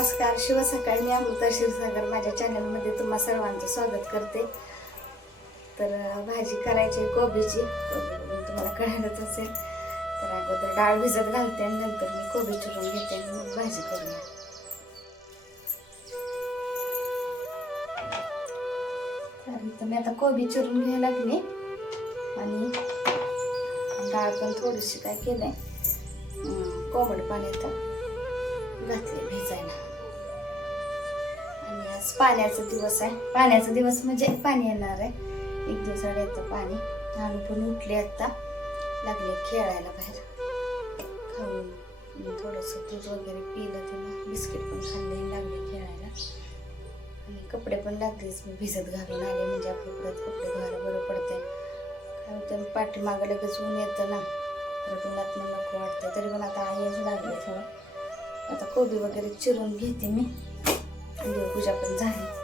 नमस्कार शिवसकाळी मी अमृता क्षीरसागर. माझ्या चॅनलमध्ये तुम्हा सर्वांचं स्वागत करते. तर भाजी करायची कोबीची. तुम्हाला कळायलाच असेल. तर अगोदर डाळ भिजत घालते आणि नंतर मी कोबी चिरून घेते आणि मग भाजी करूया. तर मी आता कोबी चिरून घ्यायला लागले. आणि डाळ पण थोडीशी काय केलंय. कोमट पाण्यात घातले भिजायला. आज पाण्याचा दिवस आहे. पाण्याचा दिवस म्हणजे पाणी येणार आहे. एक दिवसाड येतं पाणी. आणू पण उठले आता. लागले खेळायला बाहेर. खाऊन थोडंसं दूध वगैरे पिलं तिला बिस्किट पण खाल्ले लागले खेळायला. आणि कपडे पण लागलेच. मी भिजत घालून आले. म्हणजे आपले परत कपडे धुवायला बरं पडते काय होतं पाठीमागं लगेच ऊन येतं ना. परत उन्हात मग नको वाटतं तरी पण आता आहेच लागले थोडं. आता कोबी वगैरे चिरून घेते मी. देवपूजा पण झाली.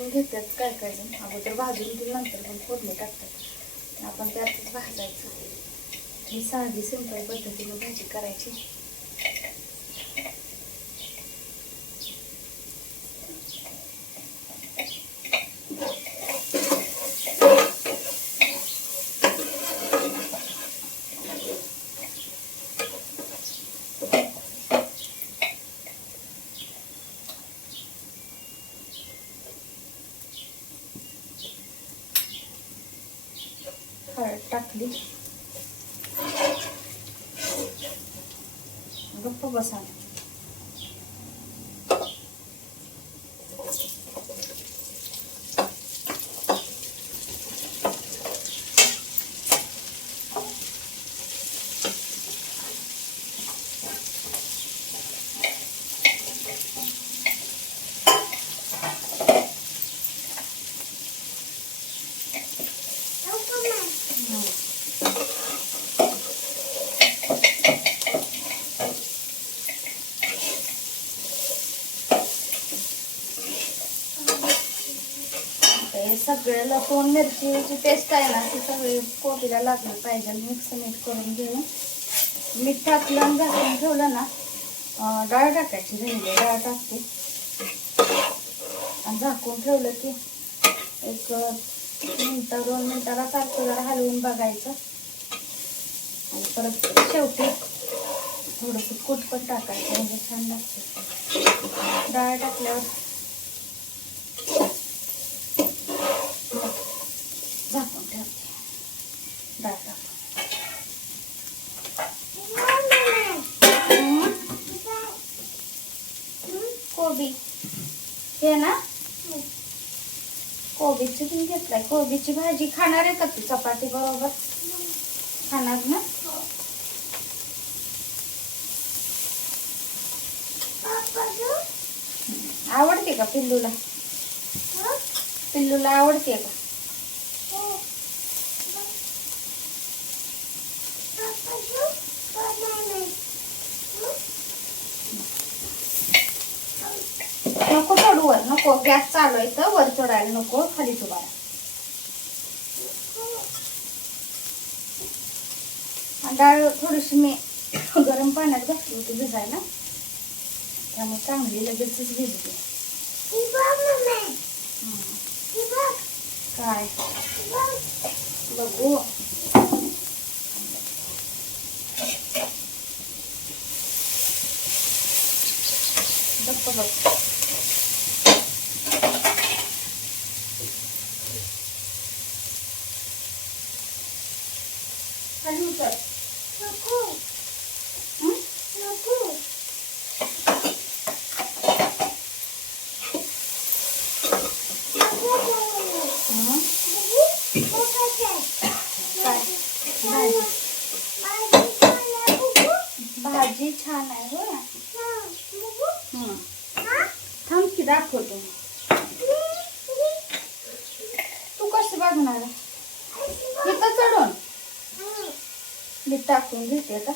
करून घेतात काय काय जण अगोदर भाजून ती नंतर पण फोडणी टाकतात. आपण त्यातच भाजायचं. ही साधी सिंपल पद्धतीने भाजी करायची हळद टाकली गप्प बसा हे सगळे लसूण मिरचीची पेस्ट आहे ना ती सगळी कोबीला लागली पाहिजे. मिक्स मीठ करून घेऊन मीठ टाकलं आणि झाकून ठेवलं ना डाळ टाकायची राहिली डाळ टाकते. आणि झाकून ठेवलं की एक मिनटं दोन मिनटाला सारखं जरा हलवून बघायचं. आणि परत शेवटी थोडंसं कूट पण टाकायचं म्हणजे छान लागते. डाळ टाकल्यावर झाकून ठेवते डाळ टाकून हम्म. कोबी. हे ना? कोबीची तुम्ही घेतलाय. कोबीची भाजी खाणार आहे का तू? चपाती बरोबर? खाणार ना? आवडते का पिल्लूला? पिल्लूला आवडते का नको चढू वर नको गॅस चालू आहे तर वर चढायला नको खाली चुबायला डाळ थोडीशी मी गरम पाण्यात घातली होती भिजायला. त्यामुळे चांगली लगेचच भिजली. काय? बघू. बघ बघ खाली उतर हं? हं? दाखवतो तू कशी बघणार आहे? इथं चढून मी आता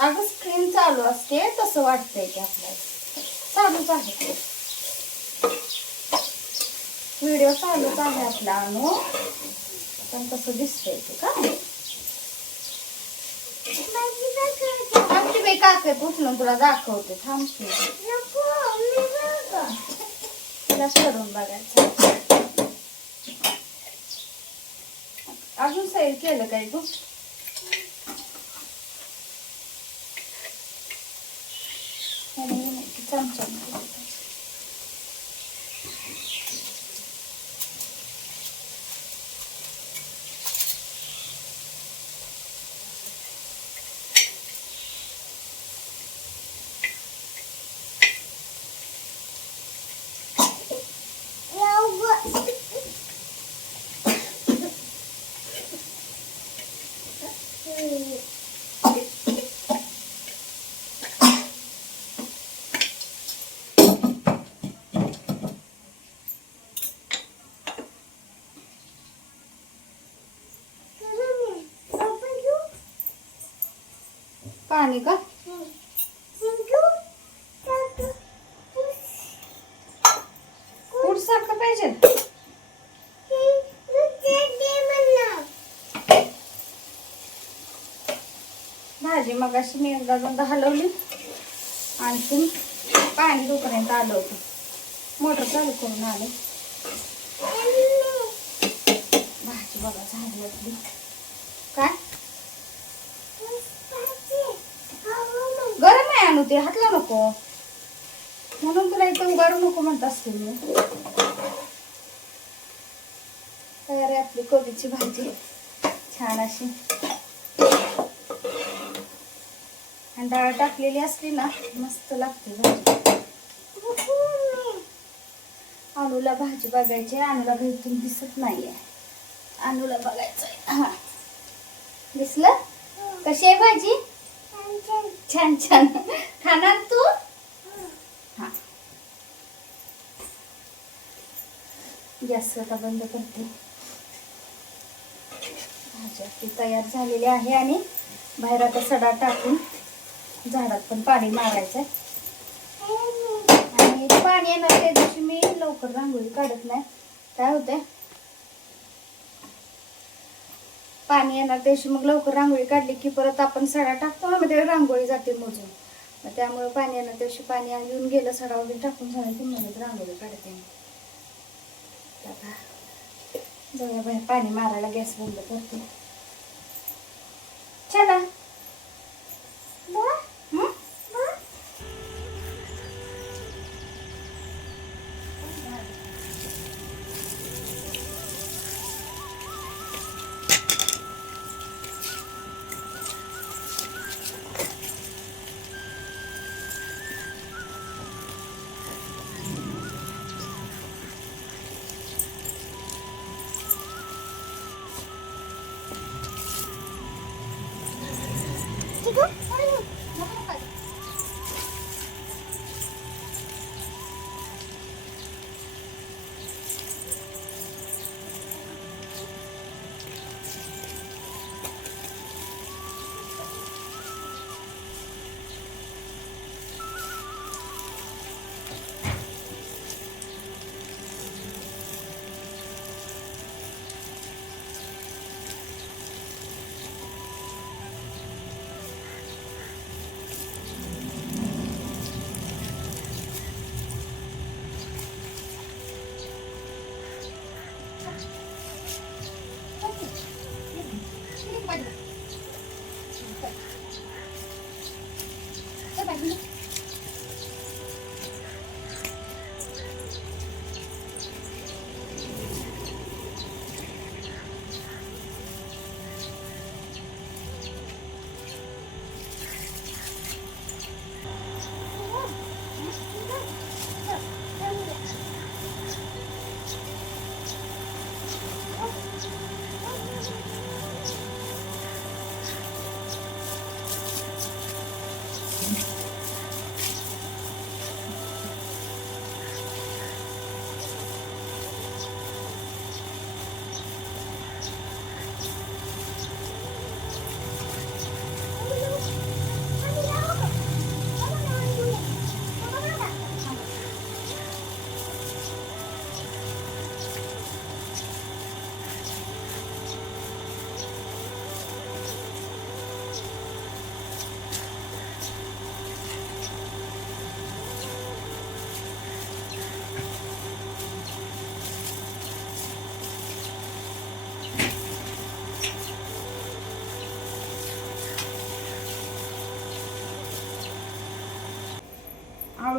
अगं स्क्रीन चालू असते तसं वाटतंय ते आपल्याला. चालूच आहे व्हिडिओ चालूच आहे आपला अनु. पण तसं दिसतंय ते का? बाई काकत उचलून तुला दाखवते. थांबते तुला करून बघायचं. अजून सैल केलं काय तू चमचा पाणी का? सारखं पाहिजे? भाजी मग अशी मी एकदा दोनदा हलवली आणखीन पाणी तोपर्यंत आलं होतं. मोटर चालू करून आले. भाजी बघा झाली आपली काय ते हातला नको. म्हणून तुला इथं उभारू नको म्हणत असते मी तयार आहे आपली कोबीची भाजी. छान अशी. आणि डाळ टाकलेली असली ना मस्त लागते भाजी अनुला भाजी बघायची आहे. अनुला भेटून दिसत नाहीये. अनुला बघायचंय. हा. दिसलं? कशी आहे भाजी? छान छान. खाणार तू. हा. गॅस आता बंद करते. भाजी ती तयार झालेली आहे आणि बाहेर आता सडा टाकून झाडात पण पाणी मारायचंय. आणि पाणी येणार त्या दिवशी मी लवकर रांगोळी काढत नाही. काय होतंय? पाणी येणार त्याशी मग लवकर रांगोळी काढली की परत आपण सडा टाकतो ना मग ते रांगोळी जाते मोजून. मग त्यामुळे पाणी येणार त्याशी पाणी येऊन गेलं सडा वगैरे टाकून झालं की मग रांगोळी काढते. जाऊया बाहेर पाणी मारायला गॅस बंद करते. चला.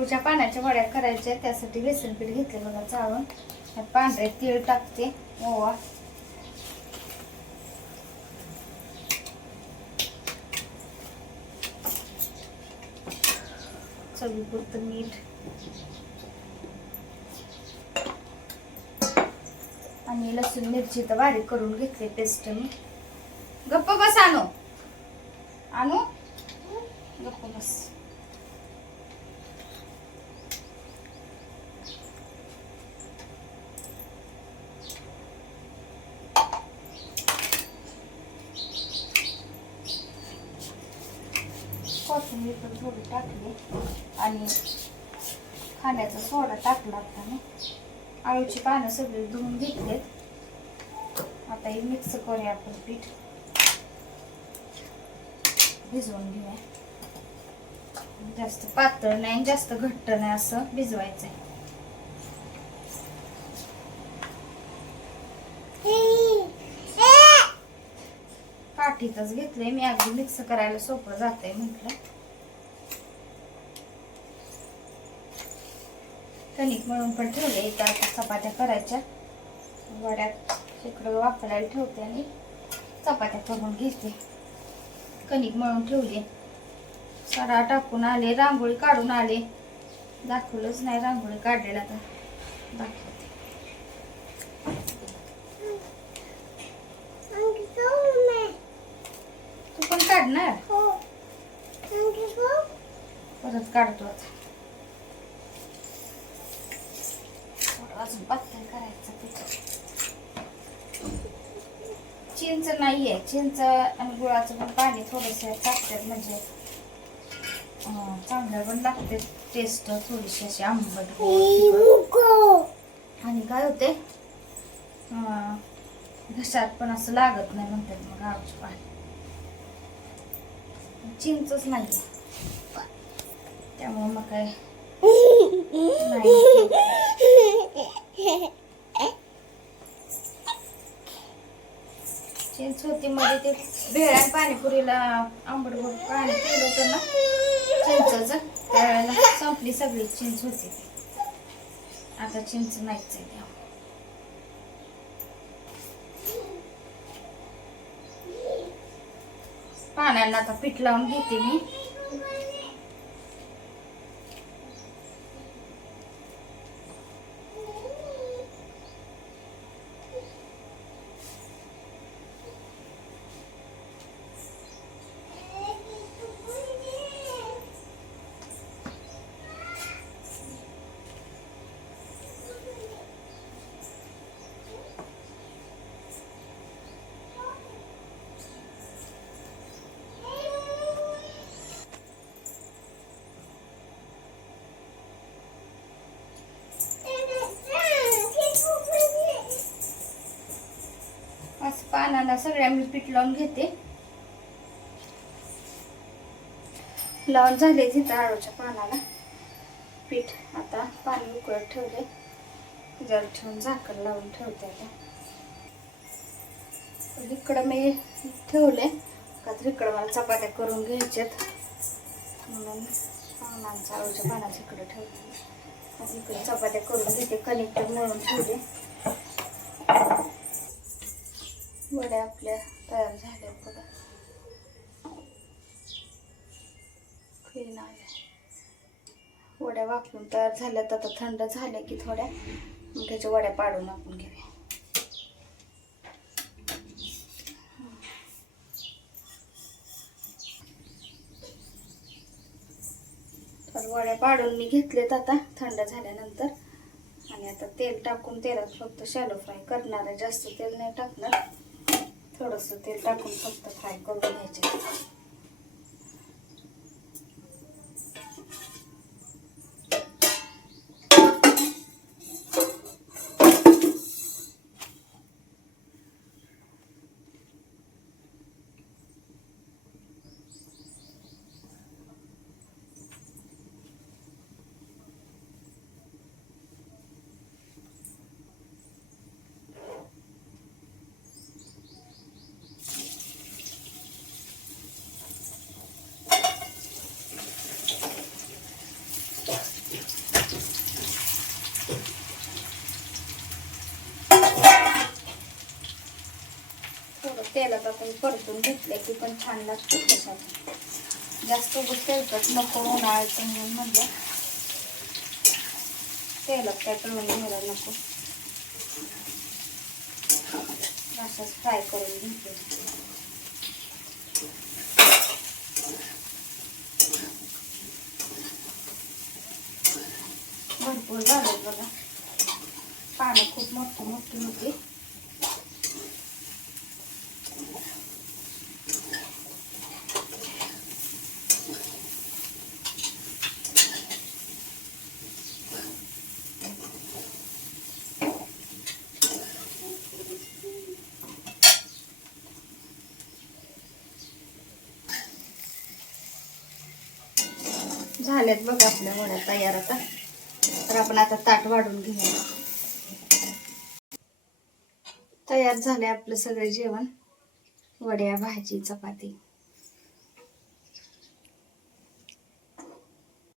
हं? पाण्याच्या वड्या करायच्या त्यासाठी बेसन पीठ घेतले बघा चाळून. पांढरे तीळ टाकते. ओवा. चवीपुरतं मीठ. आणि लसूण मिरची तर बारीक करून घेतली पेस्ट मी गप्प बस आणू. आणू? गप्प बस. मी पण थोडी टाकली. आणि खाण्याचा सोडा टाकला आता ना आळूची पानं सगळी धुवून घेतलेत. आता हे मिक्स करूया आपण पीठ. भिजवून घेऊया. जास्त पातळ नाही आणि जास्त घट्ट नाही असं भिजवायचं आहे काठीतच घेतलंय मी. अगदी मिक्स करायला सोपं जात आहे म्हटलं. कणिक मळून पण ठेवले. इथं आता चपात्या करायच्या. वड्यात इकडं वापरायला ठेवते आणि चपात्या करून घेते. कणिक मळून ठेवली. सडा टाकून आले रांगोळी काढून आले. दाखवलंच नाही रांगोळी काढलेला तर. दाखवते तू पण काढणार? परत काढतो आता थोडं अजून पातळ करायचं पिठ चिंच नाहीये. चिंच आणि गुळाचं पण पाणी थोडस टाकतात म्हणजे चांगलं पण लागते. टेस्ट थोडीशी अशी आंबट. आणि काय होते? घशात पण असं लागत नाही म्हणतात मग गावचं पाणी. चिंचच नाही त्यामुळे मग काय? नाही चिंच होती मध्ये ते भेळ आणि पाणीपुरीला आंबट गोड पाणी केलं होतं ना. चिंचच. त्यावेळेला संपली सगळी चिंच होती. आता चिंच नाहीच आहे पाण्याला आता पीठ लावून घेते मी. पानांना सगळ्या मी पीठ लावून घेते. लावून झाले तिथं आळूच्या पानाला. पीठ आता पाणी उकळत ठेवले जर ठेवून झाकण लावून ठेवते आता. इकडं मी ठेवले का तर इकडं मला चपात्या करून घ्यायच्यात. म्हणून पानांचा आळूच्या पानाचं इकडं ठेवते. आणि इकडे चपात्या करून घेते. कनेक्टर मिळून ठेवले वड्या आपल्या तयार झाल्या बघा. फिरणार वड्या वापरून तयार झाल्यात. आता थंड झाल्या की थोड्या. मग त्याच्या वड्या पाडून आपण घेऊया. तर वड्या पाडून मी घेतलेत आता. थंड झाल्यानंतर. आणि आता तेल टाकून तेलात फक्त शॅलो फ्राय करणार आहे. जास्त तेल नाही टाकणार. थोडंसं तेल टाकून फक्त फ्राय करून घ्यायचे. आपण परतून घेतले की पण छान लागते त्याच्यात. जास्त उगाच तेलकट नको उन्हाळ्याचं म्हणून म्हणलं तेलात काय तळून घ्यायला नको. असंच फ्राय करून घेतले भरपूर झालं बघा. पानं खूप मोठी मोठी होती. झाल्यात बघा आपल्या वड्या तयार आता. तर आपण आता ताट वाढून घेऊया. तयार झाले आपलं सगळं जेवण. वड्या भाजी चपाती.